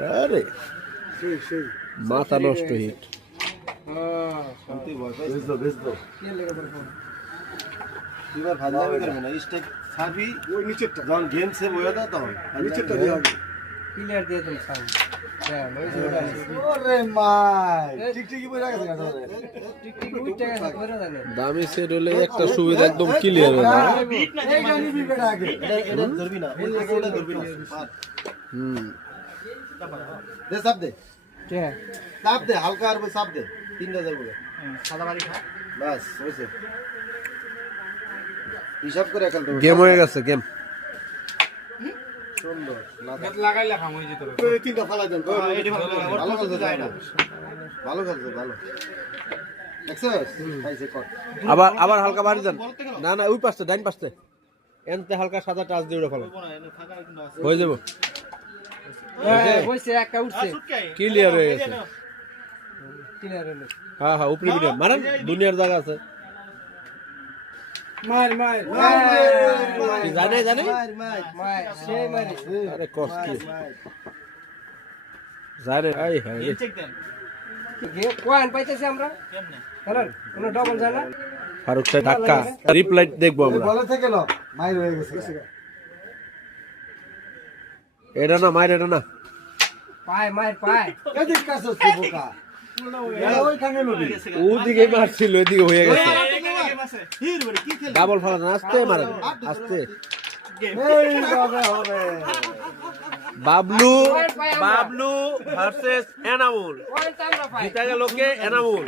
আরে মাথা নষ্ট হিট। দামি সেট হলে একটা সুবিধা একদম ক্লিয়ার হয়ে যায়। হালকা আর চাপ দে 3000 বলে বাস হয়েছে হিসাব করে খেলতে গেম হয়ে গেছে গেম। সুন্দর লাগাইলে খাম হয়ে যেত তিনটা ফালা দেন ভালো খেলতে যায় না ভালো খেলতে ভালো আবার আবার হালকা বাড়ি দেন। না না ওই পাশে ডাইন পাশে এনতে হালকা সাদা টাচ দিয়ে ফেলো হয়ে যাবো। ক্লিয়ার হয়ে গেছে। হ্যাঁ হ্যাঁ উপরে ভিডিও মারেন দুনিয়ার জায়গা আছে। জানে জানে আরে কষ্ট কি জানে আই হ্যাঁ ফারুক সাহেব ধাক্কা রিপ্লাই দেখবো আমরা। এটা না মায়ের এটা না ওদিকে মারছিল ওইদিকে হয়ে গেছে। ডাবল ফালা আস্তে মারেন আস্তে। বাবলু বাবলু ভার্সেস এনামুল জিতা গেল কে এনামুল।